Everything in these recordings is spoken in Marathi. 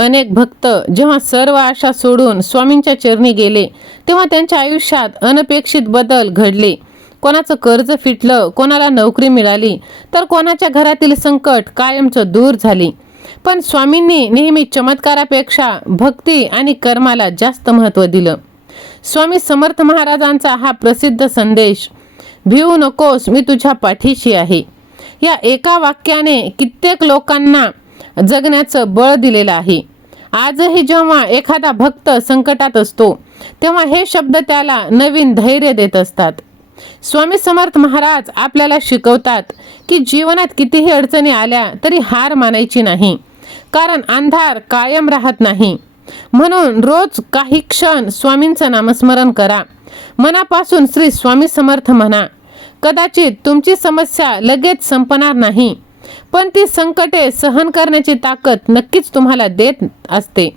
अनेक भक्त जेव्हा सर्व आशा सोडून स्वामींच्या चरणी गेले तेव्हा त्यांच्या आयुष्यात अनपेक्षित बदल घडले. कोणाचं कर्ज फिटलं, कोणाला नोकरी मिळाली, तर कोणाच्या घरातील संकट कायमचं दूर झाली. पण स्वामींनी नेहमी चमत्कारापेक्षा भक्ती आणि कर्माला जास्त महत्त्व दिलं. स्वामी समर्थ महाराजांचा हा प्रसिद्ध संदेश, भिवू नकोस, मी तुझ्या पाठीशी आहे, या एका वाक्याने कित्येक लोकांना जगण्याचं बळ दिलेलं आहे. आजही जेव्हा एखादा भक्त संकटात असतो तेव्हा हे शब्द त्याला नवीन धैर्य देत असतात. स्वामी समर्थ महाराज आपल्याला शिकवतात की जीवनात कितीही अडचणी आल्या तरी हार मानायची नाही, कारण अंधार कायम राहत नाही. म्हणून रोज काही क्षण स्वामींचं नामस्मरण करा. मनापासून श्री स्वामी समर्थ म्हणा. कदाचित तुमची समस्या लगेच संपणार नाही, पण ती संकटे सहन करण्याची ताकद नक्कीच तुम्हाला देत असते.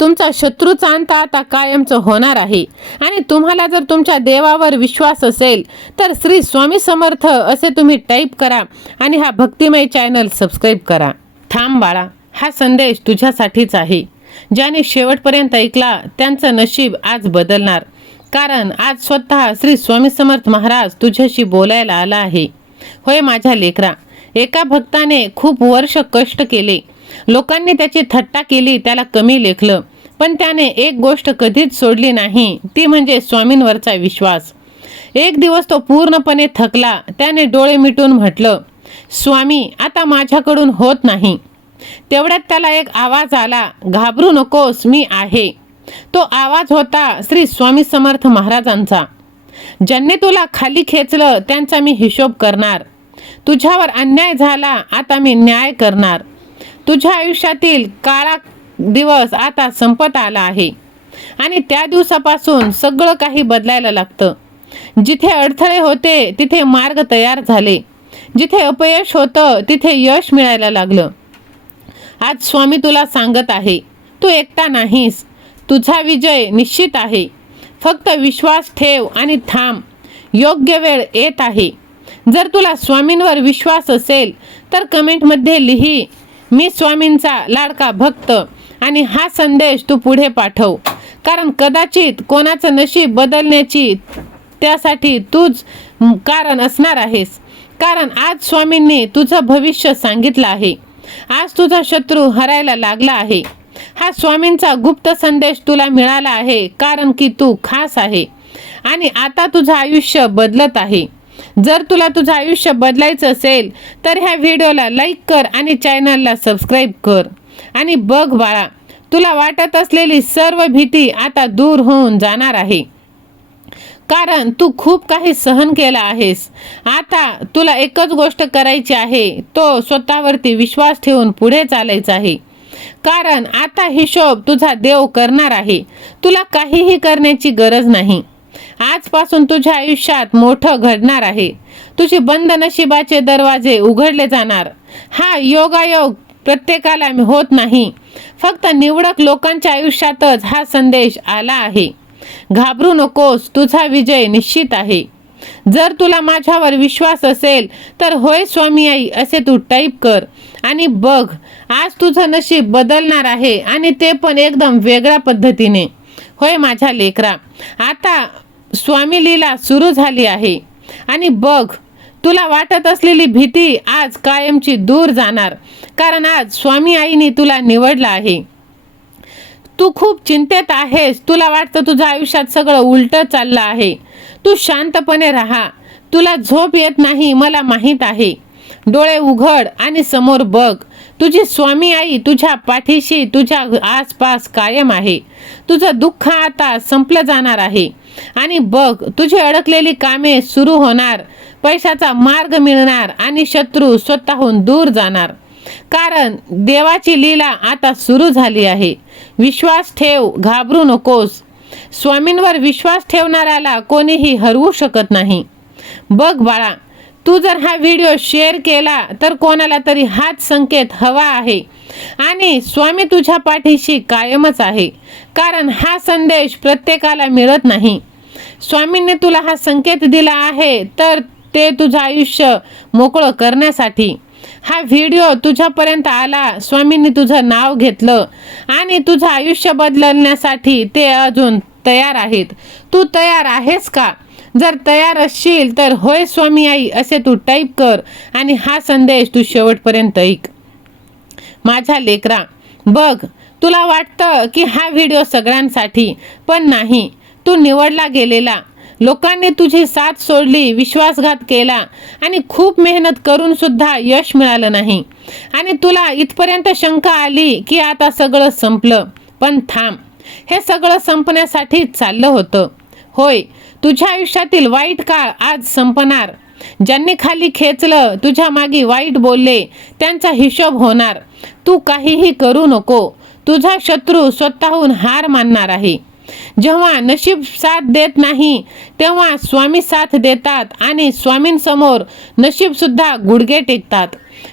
तुमचा शत्रूचा अंत आता कायमचं होणार आहे. आणि तुम्हाला जर तुमच्या देवावर विश्वास असेल तर श्री स्वामी समर्थ असे तुम्ही टाईप करा आणि हा भक्तिमय चॅनल सबस्क्राईब करा. थांब बाळा, हा संदेश तुझ्यासाठीच आहे. ज्याने शेवटपर्यंत ऐकला त्यांचं नशीब आज बदलणार. कारण आज स्वतः श्री स्वामी समर्थ महाराज तुझ्याशी बोलायला आला आहे. होय माझ्या लेकरा, एका भक्ताने खूप वर्ष कष्ट केले. लोकांनी त्याची थट्टा केली, त्याला कमी लेखलं, पण त्याने एक गोष्ट कधीच सोडली नाही, ती म्हणजे स्वामींवरचा विश्वास. एक दिवस तो पूर्णपणे थकला. त्याने डोळे मिटून म्हटलं, स्वामी आता माझ्याकडून होत नाही. तेवढ्यात त्याला एक आवाज आला, घाबरू नकोस, मी आहे. तो आवाज होता श्री स्वामी समर्थ महाराजांचा. ज्यांनी तुला खाली खेचलं त्यांचा मी हिशोब करणार. तुझ्यावर अन्याय झाला, आता मी न्याय करणार. तुझ्या आयुष्यातील काळा दिवस आता संपत आला आहे. आणि त्या दिवसापासून सगळं काही बदलायला लागतं. जिथे अडथळे होते तिथे मार्ग तयार झाले. जिथे अपयश होतं तिथे यश मिळायला लागलं. आज स्वामी तुला सांगत आहे, तू एकटा नाहीस. तुझा विजय निश्चित आहे. फक्त विश्वास ठेव आणि थांब. योग्य वेळ येत आहे. जर तुला स्वामींवर विश्वास असेल तर कमेंटमध्ये लिही, मी स्वामींचा लाडका भक्त, आणि हा संदेश तू पुढे पाठव. कारण कदाचित कोणाचं नशीब बदलण्याची त्यासाठी तूच कारण असणार आहेस. कारण आज स्वामींनी तुझं भविष्य सांगितलं आहे. आज तुझा शत्रू हरायला लागला आहे. हा स्वामींचा गुप्त संदेश तुला मिळाला आहे, कारण की तू खास आहे आणि आता तुझं आयुष्य बदलत आहे. जर तुला तुझं आयुष्य बदलायचं असेल तर ह्या व्हिडिओला लाईक कर आणि चॅनलला सबस्क्राईब कर. आणि बघ बाळा, तुला वाटत असलेली सर्व भीती आता दूर होऊन जाणार आहे. कारण तू खूप काही सहन केलं आहेस. आता तुला एकच गोष्ट करायची आहे, तो स्वतःवरती विश्वास ठेवून पुढे चालायचं आहे. कारण आता हिशोब तुझा देव करणार आहे. तुला काहीही करण्याची गरज नाही. आजपासून तुझ्या आयुष्यात मोठं घडणार आहे. तुझी बंद नशिबाचे दरवाजे उघडले जाणार. हा योगायोग प्रत्येकाला होत नाही. फक्त निवडक लोकांच्या आयुष्यातच हा संदेश आला आहे. घाबरू नकोस, तुझा विजय निश्चित आहे. जर तुला माझ्यावर विश्वास असेल तर होय स्वामी आई असे तू टाईप कर आणि बघ, आज तुझं नशीब बदलणार आहे आणि ते पण एकदम वेगळ्या पद्धतीने. होय माझ्या लेकरा, आता स्वामी लीला सुरू झाली आहे. आणि बघ, तुला वाटत असलेली भीती आज कायमची दूर जाणार. कारण आज स्वामी आईने तुला निवडलं आहे. तू खूप चिंतेत आहेस. तुला वाटतं तुझ्या आयुष्यात सगळं उलटं चाललं आहे. तू शांतपणे राहा. तुला झोप येत नाही, मला माहीत आहे. डोळे उघड आणि समोर बघ. तुझी स्वामी आई तुझ्या पाठीशी, तुझ्या आसपास कायम आहे. तुझं दुःख आता संपलं जाणार आहे. आणि बघ, तुझी अडकलेली कामे सुरू होणार. पैशाचा मार्ग मिळणार आणि शत्रू स्वतःहून दूर जाणार. कारण देवाची लीला आता सुरू झाली आहे. विश्वास ठेव, घाबरू नकोस. स्वामींवर विश्वास ठेवणाऱ्याला कोणीही हरवू शकत नाही. बघ बाळा, तू जर हा व्हिडिओ शेअर केला तर कोणाला तरी हाच संकेत हवा आहे. आणि स्वामी तुझ्या पाठीशी कायमच आहे. कारण हा संदेश प्रत्येकाला मिळत नाही. स्वामींनी तुला हा संकेत दिला आहे तर ते तुझं आयुष्य मोकळं करण्यासाठी. हा व्हिडिओ तुझ्यापर्यंत आला, स्वामींनी तुझं नाव घेतलं आणि तुझं आयुष्य बदलण्यासाठी ते अजून तयार आहेत. तू तयार आहेस का? जर तयार असशील तर होय स्वामी आई असे तू टाईप कर आणि हा संदेश तू शेवटपर्यंत ऐक. माझ्या लेकरा, बघ, तुला वाटतं की हा व्हिडिओ सगळ्यांसाठी, पण नाही. तू निवडला गेलेला. लोकांनी तुझी साथ सोडली, विश्वासघात केला आणि खूप मेहनत करून सुद्धा यश मिळालं नाही. आणि तुला इथपर्यंत शंका आली की आता सगळं संपलं. पण थांब, हे सगळं संपण्यासाठीच चाललं होतं. होय, तुझ्या आयुष्यातील वाईट काळ आज संपणार. ज्यांनी खाली खेचलं, तुझ्या मागे वाईट बोलले, त्यांचा हिशोब होणार. तू काहीही करू नको. तुझा शत्रू स्वतःहून हार मानणार आहे. जेव्हा नशीब साथ देत नाही तेव्हा स्वामी साथ देतात आणि स्वामींसमोर नशीब सुद्धा गुडघे टेकतात.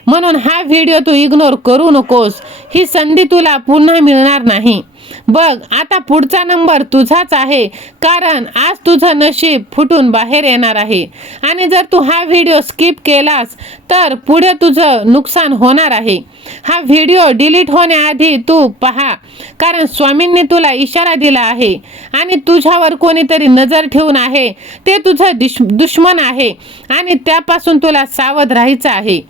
म्हणून हा व्हिडिओ तू इग्नोर करू नकोस. ही संधी तुला पुन्हा मिळणार नाही. बघ, आता पुढचा नंबर तुझाच आहे, कारण आज तुझं नशीब फुटून बाहेर येणार आहे. आणि जर तू हा व्हिडिओ स्किप केलास तर पुढे तुझं नुकसान होणार आहे. हा व्हिडिओ डिलीट होण्याआधी तू पहा, कारण स्वामींनी तुला इशारा दिला आहे आणि तुझ्यावर कोणीतरी नजर ठेवून आहे. ते तुझं दुश्मन आहे आणि त्यापासून तुला सावध राहायचं आहे.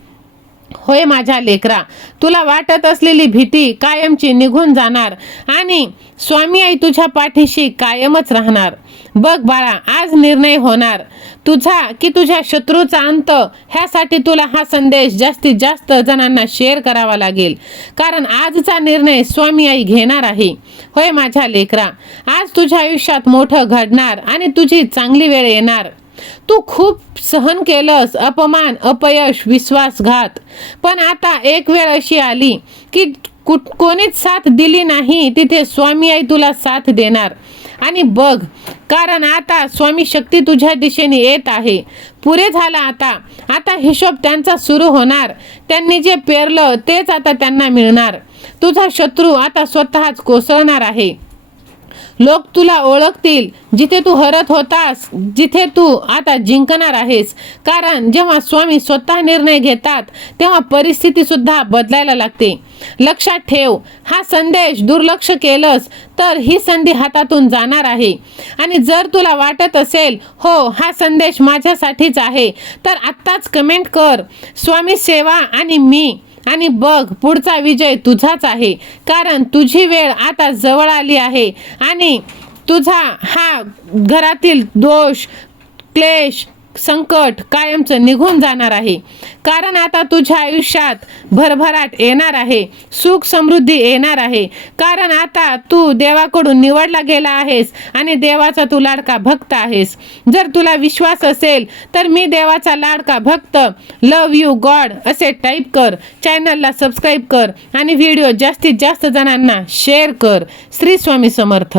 होय माझ्या लेकरा, तुला वाटत असलेली भीती कायमची निघून जाणार आणि स्वामी आई तुझ्या पाठीशी कायमच राहणार. बघ बाळा, आज निर्णय होणार तुझा की तुझ्या शत्रूचा अंत. ह्यासाठी तुला हा संदेश जास्तीत जास्त जणांना शेअर करावा लागेल, कारण आजचा निर्णय स्वामी आई घेणार आहे. होय माझ्या लेकरा, आज तुझ्या आयुष्यात मोठं घडणार आणि तुझी चांगली वेळ येणार. तू खूप सहन केलंस, अपमान, अपयश, विश्वासघात, पण आता एक वेळ अशी आली की कोणीच साथ दिली नाही, तिथे स्वामी आई तुला साथ देणार. आणि बघ, कारण आता स्वामी शक्ती तुझ्या दिशेने येत आहे. पुरे झालं आता हिशोब त्यांचा सुरू होणार. त्यांनी जे पेरलं तेच आता त्यांना मिळणार. तुझा शत्रू आता स्वतःच कोसळणार आहे. लोक तुला ओळखतील. जिथे तू हरत होतास, जिथे तू आता जिंकणार आहेस. कारण जेव्हा स्वामी स्वतः निर्णय घेतात तेव्हा परिस्थिती सुद्धा बदलायला लागते. लक्षात ठेव, हा संदेश दुर्लक्ष केलंस तर ही संधी हातातून जाणार आहे. आणि जर तुला वाटत असेल हो हा संदेश माझ्यासाठीच आहे, तर आत्ताच कमेंट कर स्वामी सेवा आणि मी. आणि बघ, पुढचा विजय तुझाच आहे, कारण तुझी वेळ आता जवळ आली आहे आणि तुझा हा घरातील दोष, क्लेश, संकट कायमचं निघून जाणार आहे. कारण आता तुझ्या आयुष्यात भरभराट येणार आहे, सुख समृद्धी येणार आहे. कारण आता तू देवाकडून निवडला गेला आहेस आणि देवाचा तू लाडका भक्त आहेस. जर तुला विश्वास असेल तर मी देवाचा लाडका भक्त, लव यू गॉड असे टाईप कर. चॅनलला सबस्क्राईब कर आणि व्हिडिओ जास्तीत जास्त जणांना शेअर कर. श्री स्वामी समर्थ.